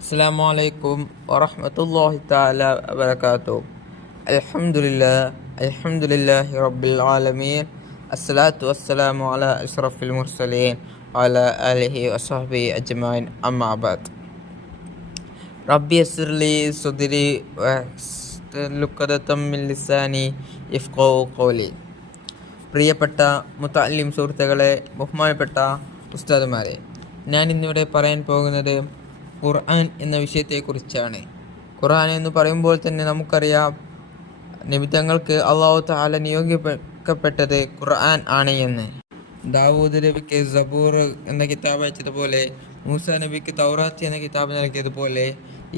അസ്സലാമു അലൈക്കും വറഹ്മത്തുള്ളാഹി തആല വബറകാതുഹു. അൽഹംദുലില്ലാഹി റബ്ബിൽ ആലമീൻ. അസ്സലാത്തു വസ്സലാമു അലാ അഷ്റഫിൽ മുർസലീൻ വഅലാ ആലിഹി വസഹ്ബിഹി അജ്മഈൻ. അമ്മാ ബഅദ്. റബ്ബി യസ്സിർ ലി സദ്രി വഹ്ലുൽ ഉഖ്ദതം മിൻ ലിസാനി യഫ്ഖഹു ഖൗലി. പ്രിയപ്പെട്ട മുതഅല്ലിം സുഹൃത്തുക്കളെ, ബഹുമാനപ്പെട്ട ഉസ്താദുമാരെ, ഞാൻ ഇന്നിവിടെ പറയാൻ പോകുന്നത് ഖുർആൻ എന്ന വിഷയത്തെക്കുറിച്ചാണ്. ഖുർആൻ എന്ന് പറയുമ്പോൾ തന്നെ നമുക്കറിയാം, നബിതങ്ങൾക്ക് അല്ലാഹു തആല നിയോഗിക്കപ്പെട്ടത് ഖുർആൻ ആണ് എന്ന്. ദാവൂദ് നബിക്ക് സബൂർ എന്ന കിതാബ് അയച്ചതുപോലെ, മൂസാ നബിക്ക് തൗറാത്ത് എന്ന കിതാബ് നൽകിയതുപോലെ,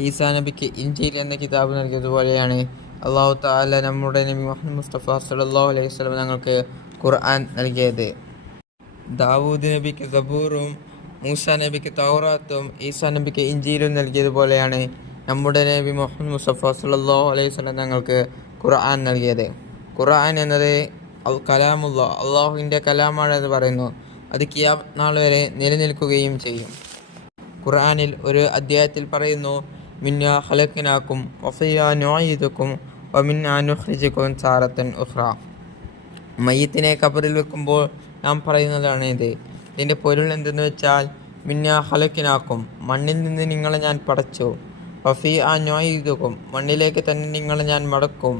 ഈസാ നബിക്ക് ഇൻജീൽ എന്ന കിതാബ് നൽകിയതുപോലെയാണ് അല്ലാഹു തആല നമ്മുടെ നബി മുഹമ്മദ് മുസ്തഫ സ്വല്ലല്ലാഹു അലൈഹി വസല്ലം ഞങ്ങൾക്ക് ഖുർആൻ നൽകിയത്. ദാവൂദ് നബിക്ക് സബൂറും മൂസാ നബിക്ക് തൗറാത്തും ഈസാ നബിക്ക് ഇൻജീലും നൽകിയതുപോലെയാണ് നമ്മുടെ നബി മുഹമ്മദ് മുസ്തഫ സ്വല്ലല്ലാഹു അലൈഹി വസല്ലം ഞങ്ങൾക്ക് ഖുർആൻ നൽകിയത്. ഖുർആൻ എന്നത് കലാമുള്ള അള്ളാഹുവിൻ്റെ കലാമാണെന്ന് പറയുന്നു. അത് ഖിയാമത്ത് നാൾ വരെ നിലനിൽക്കുകയും ചെയ്യും. ഖുർആനിൽ ഒരു അധ്യായത്തിൽ പറയുന്നു, മിന്നാ ഖലഖ്നാകും വഫീഹാ നുഈദുകും വമിന്നാ നുഖ്രിജുകും താറത്തൻ ഉഖ്റാ. മയ്യത്തിനെ ഖബറിൽ വെക്കുമ്പോൾ നാം പറയുന്നതാണ് ഇത്. ഇതിൻ്റെ പൊരുൾ എന്തെന്ന് വെച്ചാൽ, മിന്നാ ഖലഖ്നാകും, മണ്ണിൽ നിന്ന് നിങ്ങളെ ഞാൻ പടച്ചു, വഫീഹാ നുഈദുകും, മണ്ണിലേക്ക് തന്നെ നിങ്ങളെ ഞാൻ മടക്കും,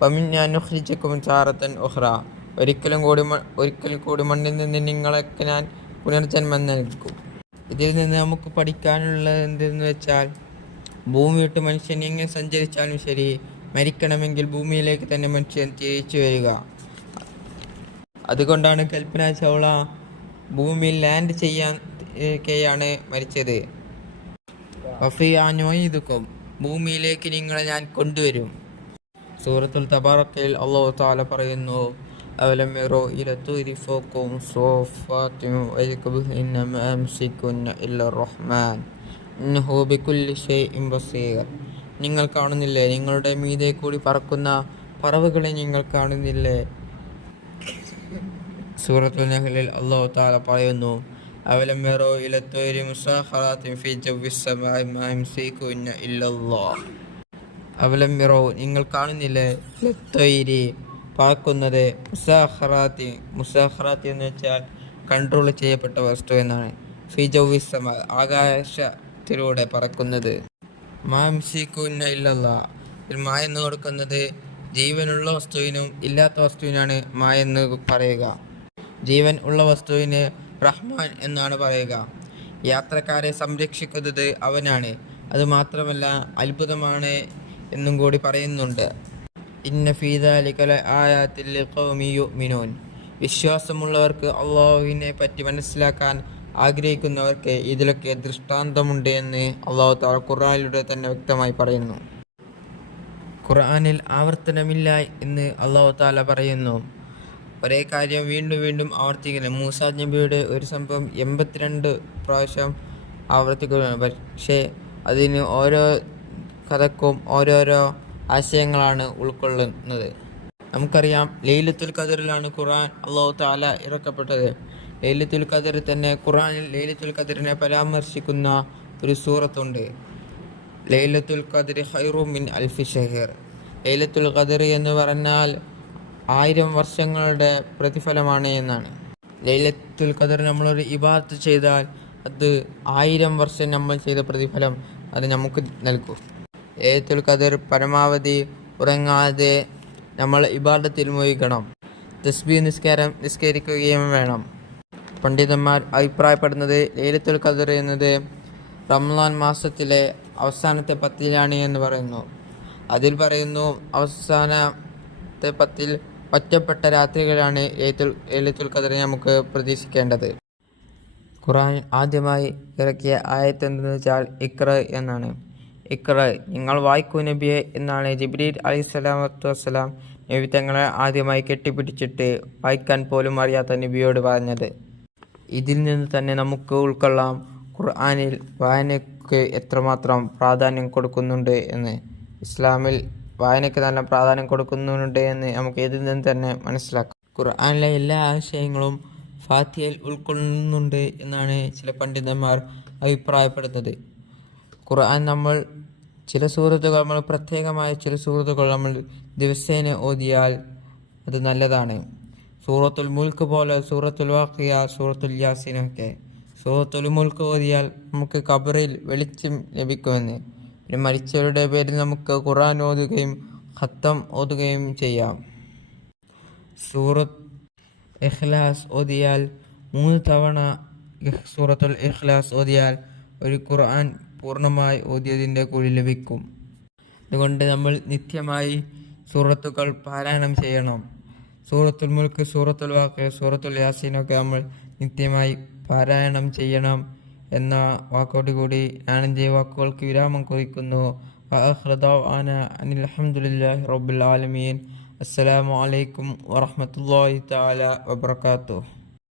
വമിന്നാ നുഖ്രിജുകും താറത്തൻ ഉഖ്റാ, ഒരിക്കൽ കൂടി മണ്ണിൽ നിന്ന് നിങ്ങളൊക്കെ ഞാൻ പുനർജന്മം നൽകും. ഇതിൽ നിന്ന് നമുക്ക് പഠിക്കാനുള്ളത് എന്തെന്ന് വെച്ചാൽ, ഭൂമി വിട്ട് മനുഷ്യൻ എങ്ങനെ സഞ്ചരിച്ചാലും ശരി, മരിക്കണമെങ്കിൽ ഭൂമിയിലേക്ക് തന്നെ മനുഷ്യൻ തിരിച്ചു വരിക. അതുകൊണ്ടാണ് കൽപ്പന ചൗള ഭൂമിയിൽ ലാൻഡ് ചെയ്യാൻ മരിച്ചത്. വഫീഹാ നുഈദുകും, ഭൂമിയിലേക്ക് നിങ്ങളെ ഞാൻ കൊണ്ടുവരും. സൂറത്തുൽ തബാറക്കയിൽ അല്ലാഹു തആല പറയുന്നു, അവലം യറൂ ഇല തുരി ഫൗഖഹും സൂഫാത്തിൻ വയഖ്ബിഹിന്ന മാ യംസികുന്ന ഇല്ലർ റഹ്മാൻ ഇന്നഹു ബികുല്ലി ഷൈഇൻ ബസീർ. നിങ്ങൾ കാണുന്നില്ലേ, നിങ്ങളുടെ മീതെ കൂടി പറക്കുന്ന പറവകളെ നിങ്ങൾ കാണുന്നില്ലേ? സൂറത്തുൽ നഹ്ലിൽ അല്ലാഹു തആല പറയുന്നു, അവലം യറൂ ഇല തുരി മുസാഖറാത്തിൻ ഫീ ജവ്വിസ് സമാഇ മാ യംസികുന്ന ഇല്ലല്ലാഹ്. അവലം യറൂ, നിങ്ങൾ കാണുന്നില്ലേ, ലത്വൈരി, പറക്കുന്നത്, മുസാഖറാത്തി എന്ന് വെച്ചാൽ കൺട്രോൾ ചെയ്യപ്പെട്ട വസ്തു എന്നാണ്. ഫീ ജവ്വിസ് സമാ, ആകാശത്തിലൂടെ പറക്കുന്നത്. മാ യംസികുന്ന ഇല്ലല്ലാഹ്, മാ എന്ന് കൊടുക്കുന്നത് ജീവനുള്ള വസ്തുവിനും ഇല്ലാത്ത വസ്തുവിനാണ് മാ എന്ന് പറയുക. ജീവൻ ഉള്ള വസ്തുവിന് റഹ്മാൻ എന്നാണ് പറയുക. യാത്രക്കാരെ സംരക്ഷിക്കുന്നത് അവനാണ്. അതുമാത്രമല്ല, അത്ഭുതമാണ് എന്നും കൂടി പറയുന്നുണ്ട്. ഇന്ന ഫീ ദാലിക ലആയാത്തിൻ ലിഖൗമി യുഅ്മിനൂൻ, വിശ്വാസമുള്ളവർക്ക്, അള്ളാഹുവിനെ പറ്റി മനസ്സിലാക്കാൻ ആഗ്രഹിക്കുന്നവർക്ക് ഇതിലൊക്കെ ദൃഷ്ടാന്തമുണ്ട് എന്ന് അല്ലാഹു തആല ഖുർആനിലൂടെ തന്നെ വ്യക്തമായി പറയുന്നു. ഖുർആനിൽ ആവർത്തനമില്ല എന്ന് അല്ലാഹു തആല പറയുന്നു. ഒരേ കാര്യം വീണ്ടും വീണ്ടും ആവർത്തിക്കുന്നു. മൂസാ നബിയുടെ ഒരു സംഭവം 82 പ്രാവശ്യം ആവർത്തിക്കുകയാണ്. പക്ഷേ അതിന് ഓരോ കഥക്കും ഓരോരോ ആശയങ്ങളാണ് ഉൾക്കൊള്ളുന്നത്. നമുക്കറിയാം, ലൈലത്തുൽ ഖദറിലാണ് ഖുർആൻ അല്ലാഹു തആല ഇറക്കപ്പെട്ടത്. ലൈലത്തുൽ ഖദർ തന്നെ ഖുർആനിൽ ലൈലത്തുൽ ഖദറിനെ പരാമർശിക്കുന്ന ഒരു സൂറത്തുണ്ട്. ലൈലത്തുൽ ഖദറി ഖൈറും മിൻ അൽഫി ഷഹർ. ലൈലത്തുൽ ഖദർ എന്ന് പറഞ്ഞാൽ 1000 വർഷങ്ങളുടെ പ്രതിഫലമാണ് എന്നാണ്. ലൈലത്തുൽ ഖദർ നമ്മളൊരു ഇബാദത്ത് ചെയ്താൽ അത് 1000 വർഷം നമ്മൾ ചെയ്ത പ്രതിഫലം അത് നമുക്ക് നൽകും. ലൈലത്തുൽ ഖദർ പരമാവധി ഉറങ്ങാതെ നമ്മൾ ഇബാദത്തിൽ മുഴുകണം. തസ്ബീഹ് നിസ്കരിക്കുകയും വേണം. പണ്ഡിതന്മാർ അഭിപ്രായപ്പെടുന്നത് ലൈലത്തുൽ ഖദർ എന്നത് റമളാൻ മാസത്തിലെ അവസാനത്തെ 10 എന്ന് പറയുന്നു. അതിൽ പറയുന്നു, അവസാനത്തെ 10 ഒറ്റപ്പെട്ട രാത്രികളാണ് ലൈലത്തുൽ ഖദർ നമുക്ക് പ്രതീക്ഷിക്കേണ്ടത്. ഖുർആൻ ആദ്യമായി ഇറക്കിയ ആയത്ത് എന്തെന്ന് വെച്ചാൽ ഇഖ്റ എന്നാണ്. ഇഖ്റ, നിങ്ങൾ വായിക്കൂ നബിയെ എന്നാണ് ജിബ്രീൽ അലൈഹിസ്സലാത്തു വസ്സലാം നബി തങ്ങളെ ആദ്യമായി കെട്ടിപ്പിടിച്ചിട്ട് വായിക്കാൻ പോലും അറിയാത്ത നബിയോട് പറഞ്ഞത്. ഇതിൽ നിന്ന് തന്നെ നമുക്ക് ഉൾക്കൊള്ളാം ഖുർആനിൽ വായനയ്ക്ക് എത്രമാത്രം പ്രാധാന്യം കൊടുക്കുന്നുണ്ട് എന്ന്. ഇസ്ലാമിൽ വായനയ്ക്ക് നല്ല പ്രാധാന്യം കൊടുക്കുന്നുണ്ട് എന്ന് നമുക്ക് ഇതിൽ നിന്ന് തന്നെ മനസ്സിലാക്കാം. ഖുർആനിലെ എല്ലാ ആശയങ്ങളും ഫാത്തിഹയിൽ ഉൾക്കൊള്ളുന്നുണ്ട് എന്നാണ് ചില പണ്ഡിതന്മാർ അഭിപ്രായപ്പെടുന്നത്. ഖുർആൻ ചില സൂറത്തുകൾ നമ്മൾ പ്രത്യേകമായ ചില സൂറത്തുകൾ നമ്മൾ ദിവസേന ഓതിയാൽ അത് നല്ലതാണ്. സൂറത്തുൽ മുൽക്ക് പോലെ, സൂറത്തുൽ വാഖിയ, സൂറത്തുൽ യാസീനൊക്കെ. സൂറത്തുൽ മുൽക്ക് ഓതിയാൽ നമുക്ക് ഖബറിൽ വെളിച്ചം ലഭിക്കുമെന്ന്. പിന്നെ മരിച്ചവരുടെ പേരിൽ നമുക്ക് ഖുർആൻ ഓതുകയും ഖത്തം ഓതുകയും ചെയ്യാം. സൂറത്ത് ഇഖ്ലാസ് ഓതിയാൽ 3 തവണ സൂറത്തുൽ ഇഖ്ലാസ് ഓതിയാൽ ഒരു ഖുർആൻ പൂർണ്ണമായി ഓതിയതിൻ്റെ കൂലി ലഭിക്കും. അതുകൊണ്ട് നമ്മൾ നിത്യമായി സൂറത്തുകൾ പാരായണം ചെയ്യണം. സൂറത്തുൽ മുൽക്ക്, സൂറത്തുൽ വാഖിയ, സൂറത്തുൽ യാസീനൊക്കെ നമ്മൾ നിത്യമായി പാരായണം ചെയ്യണം എന്ന വാക്കോടുകൂടി ഞാൻ എൻ്റെ വാക്കുകൾക്ക് വിരാമം കുറിക്കുന്നു. അൽഹംദുലില്ലാഹി റബ്ബിൽ ആലമീൻ. അസ്സലാമു അലൈക്കും വറഹ്മത്തുള്ളാഹി തആല വബറകാതുഹു.